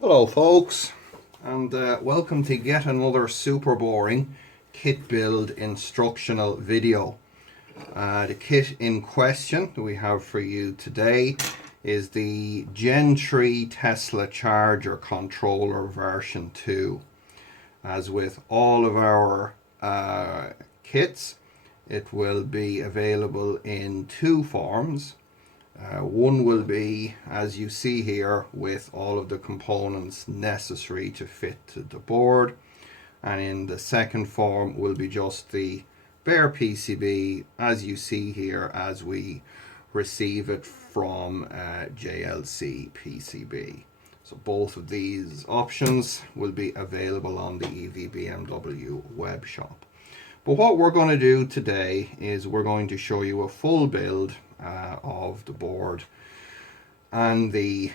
Hello folks, and welcome to yet another super boring kit build instructional video. The kit in question that we have for you today is the Gen 3 Tesla Charger Controller version 2. As with all of our kits, it will be available in two forms. One will be, as you see here, with all of the components necessary to fit to the board, and in the second form will be just the bare PCB, as you see here, as we receive it from JLC PCB. So both of these options will be available on the EV BMW web shop. But what we're going to do today is we're going to show you a full build of the board and the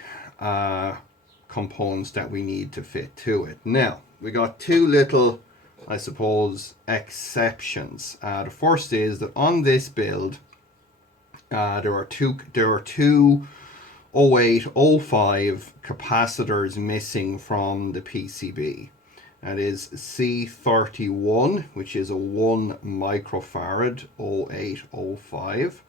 components that we need to fit to it. Now, we got two little, I suppose, exceptions. The first is that on this build, there are two 0805 capacitors missing from the PCB. That is C31, which is a 1 microfarad 0805.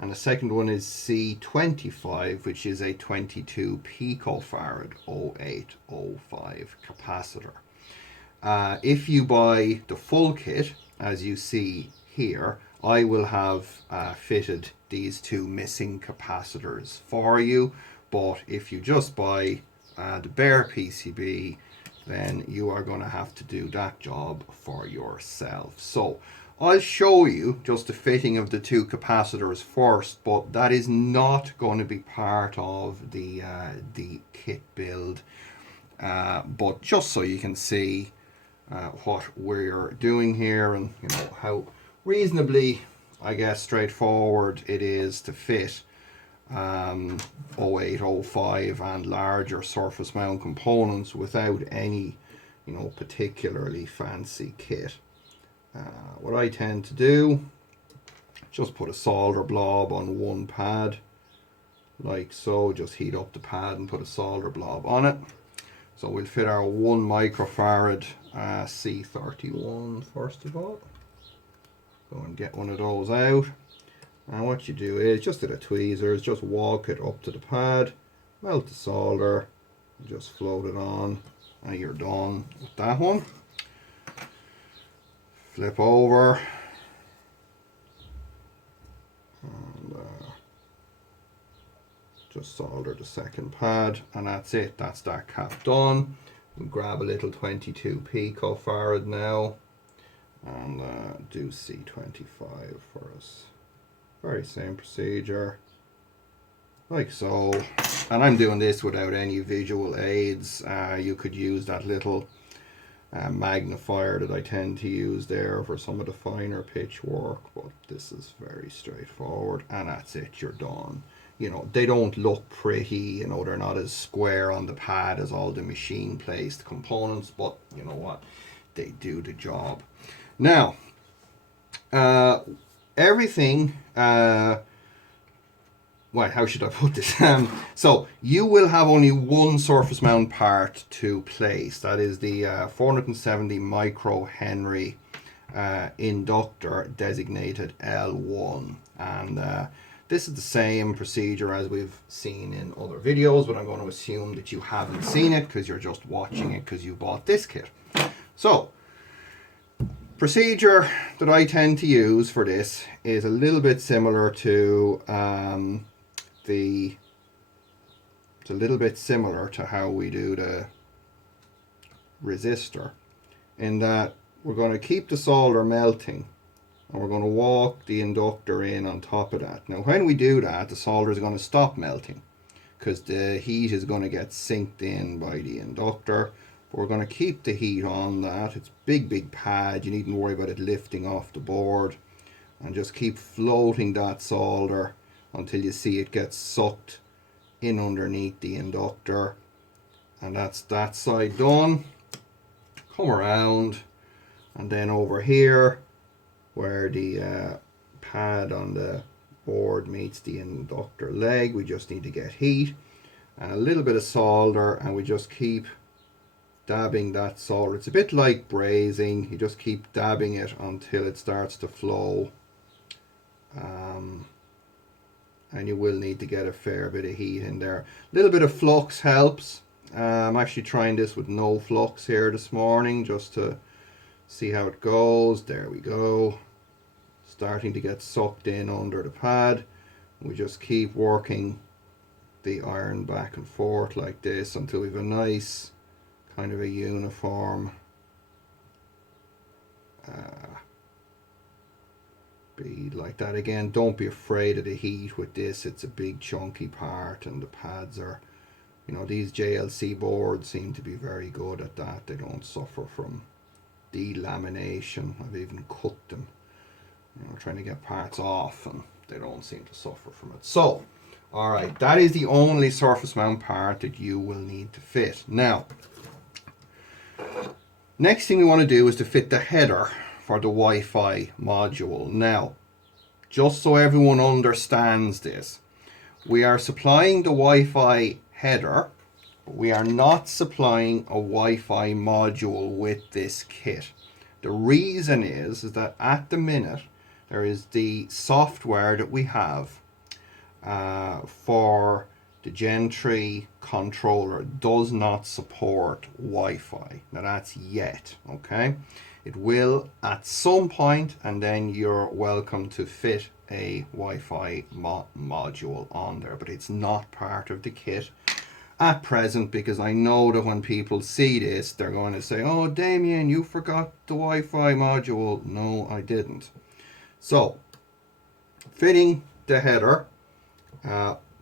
And the second one is C25, which is a 22 picofarad 0805 capacitor. If you buy the full kit, as you see here, I will have fitted these two missing capacitors for you. But if you just buy the bare PCB, then you are going to have to do that job for yourself. So I'll show you just the fitting of the two capacitors first, but that is not going to be part of the kit build. But just so you can see what we're doing here, and you know how reasonably, I guess, straightforward it is to fit 0805 and larger surface mount components without any, particularly fancy kit. What I tend to do, just put a solder blob on one pad, like so. Just heat up the pad and put a solder blob on it. So we'll fit our 1 microfarad C31 first of all. Go and get one of those out. And what you do is, just with the tweezers, just walk it up to the pad, melt the solder, just float it on, and you're done with that one. Flip over, and just solder the second pad, and that's it. That's that cap done. We'll grab a little 22 picofarad now, and do C25 for us. Very same procedure, like so. And I'm doing this without any visual aids. You could use that little magnifier that I tend to use there for some of the finer pitch work, but this is very straightforward, and that's it. You're done. They don't look pretty, they're not as square on the pad as all the machine placed components, but you know what, they do the job. Now everything, how should I put this? So you will have only one surface mount part to place. That is the 470 microhenry inductor designated L1. And this is the same procedure as we've seen in other videos, but I'm going to assume that you haven't seen it because you're just watching it because you bought this kit. So procedure that I tend to use for this is a little bit similar to how we do the resistor, in that we're going to keep the solder melting and we're going to walk the inductor in on top of that. Now when we do that, the solder is going to stop melting because the heat is going to get synced in by the inductor. But we're going to keep the heat on that. It's big pad, you needn't worry about it lifting off the board, and just keep floating that solder until you see it gets sucked in underneath the inductor. And that's that side done. Come around, and then over here where the pad on the board meets the inductor leg, we just need to get heat. and a little bit of solder, and we just keep dabbing that solder. It's a bit like brazing. You just keep dabbing it until it starts to flow. And you will need to get a fair bit of heat in there. A little bit of flux helps. I'm actually trying this with no flux here this morning just to see how it goes. There we go. Starting to get sucked in under the pad. We just keep working the iron back and forth like this until we have a nice kind of a uniform bead like that. Again, don't be afraid of the heat with this. It's a big chunky part, and the pads are, you know, these JLC boards seem to be very good at that. They don't suffer from delamination. I've even cut them, you know, trying to get parts off, and they don't seem to suffer from it. So, alright, that is the only surface mount part that you will need to fit. Now, next thing we want to do is to fit the header for the Wi-Fi module. Now, just so everyone understands this, we are supplying the Wi-Fi header, but we are not supplying a Wi-Fi module with this kit. The reason is that at the minute, there is the software that we have for the Gen 3 controller does not support Wi-Fi. Now that's yet, okay? It will at some point, and then you're welcome to fit a Wi-Fi module on there, but it's not part of the kit at present, because I know that when people see this, they're going to say, oh, Damien, you forgot the Wi-Fi module. No, I didn't. So, fitting the header,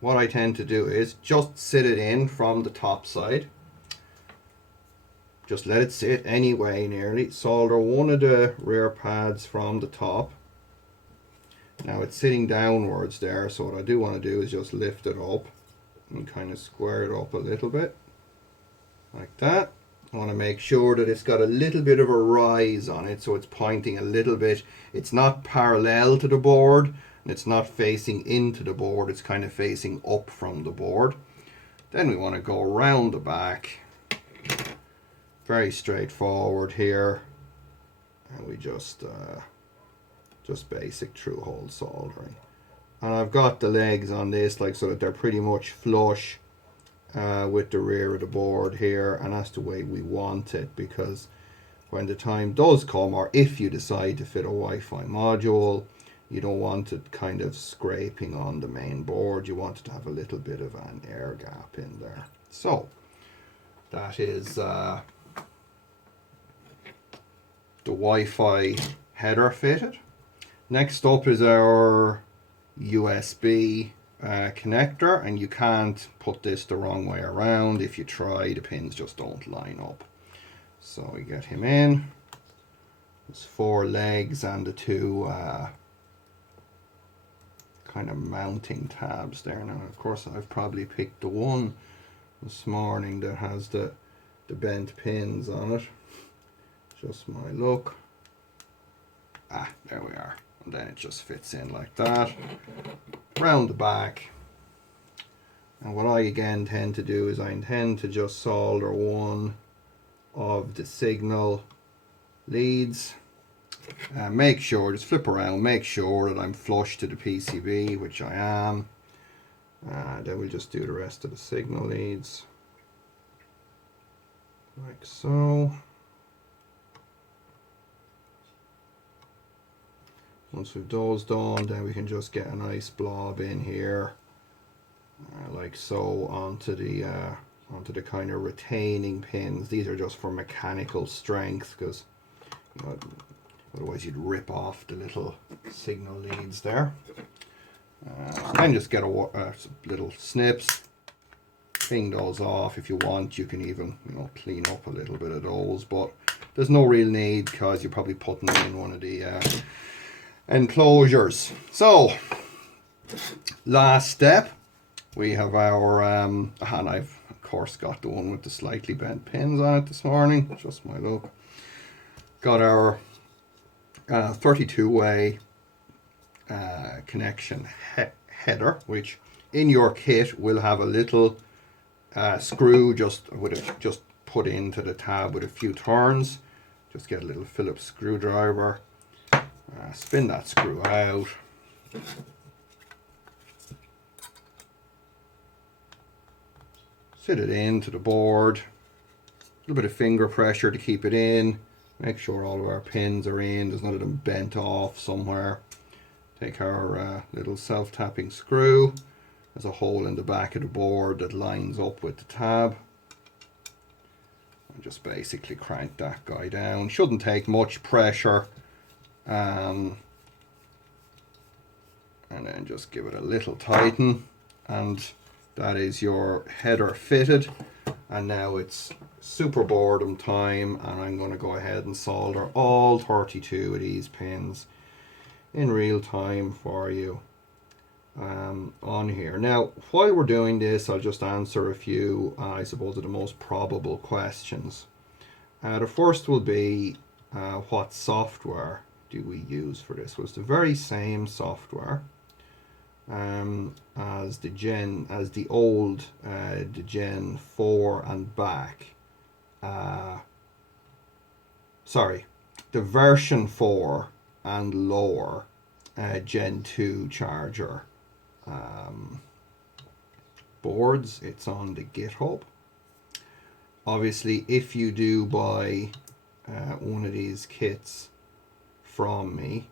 what I tend to do is just sit it in from the top side. Just let it sit anyway nearly. Solder one of the rear pads from the top. Now it's sitting downwards there, so what I do want to do is just lift it up and kind of square it up a little bit. Like that. I want to make sure that it's got a little bit of a rise on it, so it's pointing a little bit. It's not parallel to the board, and it's not facing into the board. It's kind of facing up from the board. Then we want to go around the back. Very straightforward here, and we just basic through hole soldering. And I've got the legs on this like so that they're pretty much flush with the rear of the board here, and that's the way we want it, because when the time does come, or if you decide to fit a Wi-Fi module, you don't want it kind of scraping on the main board. You want it to have a little bit of an air gap in there. So that is the Wi-Fi header fitted. Next up is our USB connector, and you can't put this the wrong way around. If you try, the pins just don't line up. So we get him in. There's 4 legs and the 2 kind of mounting tabs there. Now, of course, I've probably picked the one this morning that has the bent pins on it. Just my luck. Ah, there we are. And then it just fits in like that. Round the back. And what I again tend to do is I intend to just solder one of the signal leads. Make sure, just flip around, make sure that I'm flush to the PCB, which I am. Then we'll just do the rest of the signal leads. Like so. Once we've those done, then we can just get a nice blob in here, like so, onto the kind of retaining pins. These are just for mechanical strength, because you know, otherwise you'd rip off the little signal leads there. And just get a little snips, clean those off. If you want, you can even, you know, clean up a little bit of those, but there's no real need because you're probably putting them in one of the enclosures. So last step, we have our and I've of course got the one with the slightly bent pins on it this morning, just my luck. Got our 32-way connection header, which in your kit will have a little screw just put into the tab with a few turns. Just get a little Phillips screwdriver, spin that screw out. Sit it into the board. A little bit of finger pressure to keep it in. Make sure all of our pins are in. There's none of them bent off somewhere. Take our little self-tapping screw. There's a hole in the back of the board that lines up with the tab. And just basically crank that guy down. Shouldn't take much pressure. And then just give it a little tighten. And that is your header fitted. And now it's super boredom time, and I'm going to go ahead and solder all 32 of these pins in real time for you on here. Now, while we're doing this, I'll just answer a few, I suppose, of the most probable questions. The first will be, what software do we use for this? Well, it's the very same software as the old the Gen 4 and back. Sorry, the version 4 and lower Gen 2 charger boards. It's on the GitHub. Obviously, if you do buy one of these kits from me,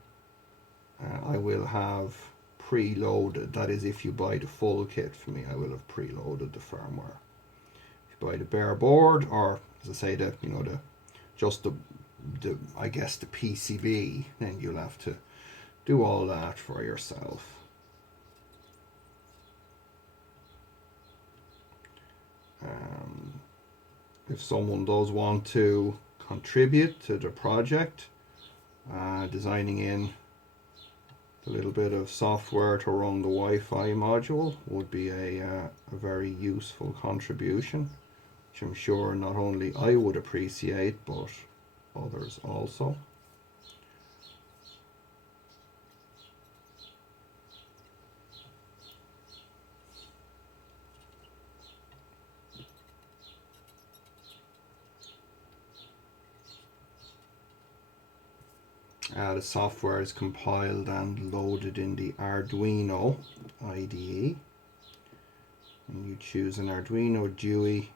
I will have preloaded. That is, if you buy the full kit from me, I will have preloaded the firmware. If you buy the bare board, or as I say, the I guess the PCB, then you'll have to do all that for yourself. If someone does want to contribute to the project, designing in a little bit of software to run the Wi-Fi module would be a very useful contribution, which I'm sure not only I would appreciate, but others also. The software is compiled and loaded in the Arduino IDE. And you choose an Arduino GUI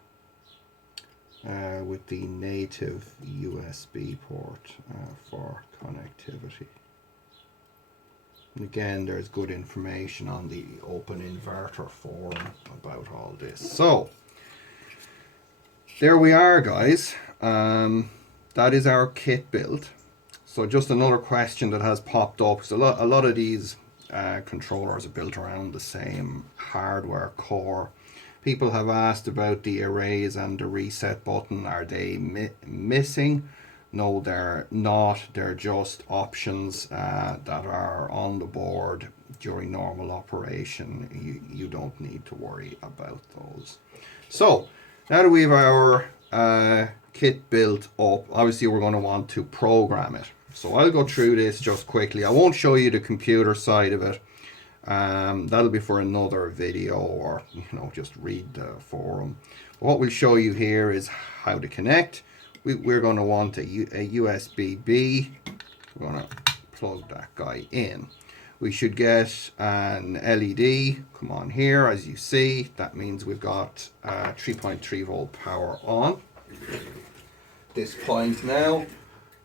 with the native USB port for connectivity. And again, there's good information on the Open Inverter forum about all this. So, there we are, guys. That is our kit build. So just another question that has popped up. So a lot of these controllers are built around the same hardware core. People have asked about the erase and the reset button. Are they missing? No, they're not. They're just options that are on the board during normal operation. You don't need to worry about those. So now that we have our kit built up, obviously we're going to want to program it. So I'll go through this just quickly. I won't show you the computer side of it. That'll be for another video, or just read the forum. What we'll show you here is how to connect. We're going to want a USB-B. We're going to plug that guy in. We should get an LED come on here. As you see, that means we've got 3.3 volt power on. This point now,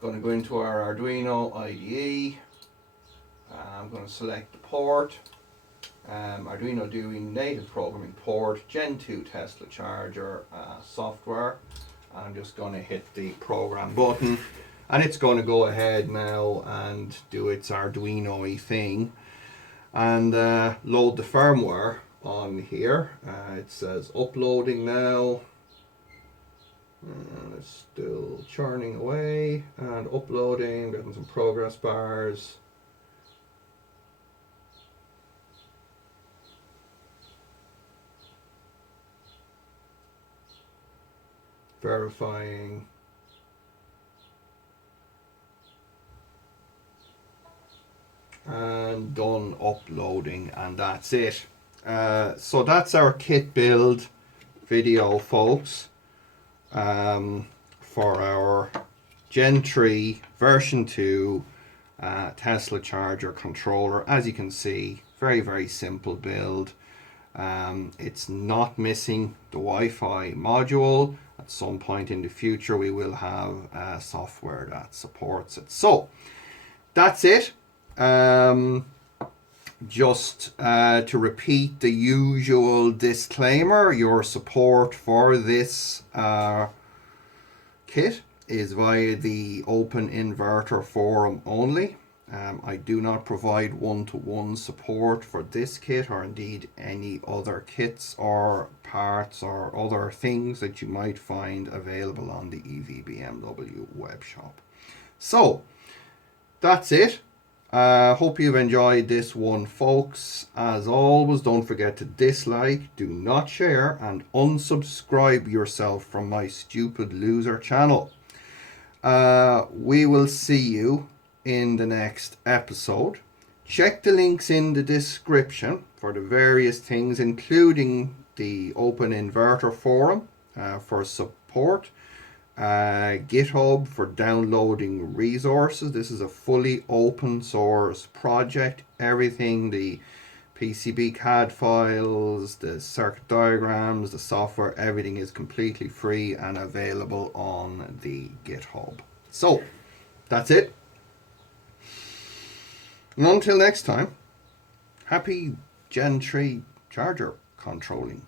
going to go into our Arduino IDE. I'm going to select the port. Arduino doing native programming port, Gen 2 Tesla charger software. I'm just going to hit the program button, and it's going to go ahead now and do its Arduino-y thing and load the firmware on here. It says uploading now. And it's still churning away and uploading, getting some progress bars. Verifying. And done uploading, and that's it. So that's our kit build. video, folks, for our Gen 3 version 2 Tesla charger controller. As you can see, very, very simple build. It's not missing the Wi-Fi module. At some point in the future, we will have software that supports it. So that's it. Just to repeat the usual disclaimer, your support for this kit is via the Open Inverter Forum only. I do not provide one-to-one support for this kit or indeed any other kits or parts or other things that you might find available on the EV-BMW web shop. So that's it. Hope you've enjoyed this one, folks. As always, don't forget to dislike, do not share, and unsubscribe yourself from my stupid loser channel. We will see you in the next episode. Check the links in the description for the various things, including the Open Inverter Forum for support, GitHub for downloading resources. This is a fully open source project. Everything, the PCB CAD files, the circuit diagrams, the software, everything is completely free and available on the GitHub. So that's it. And until next time, happy Gen 3 charger controlling.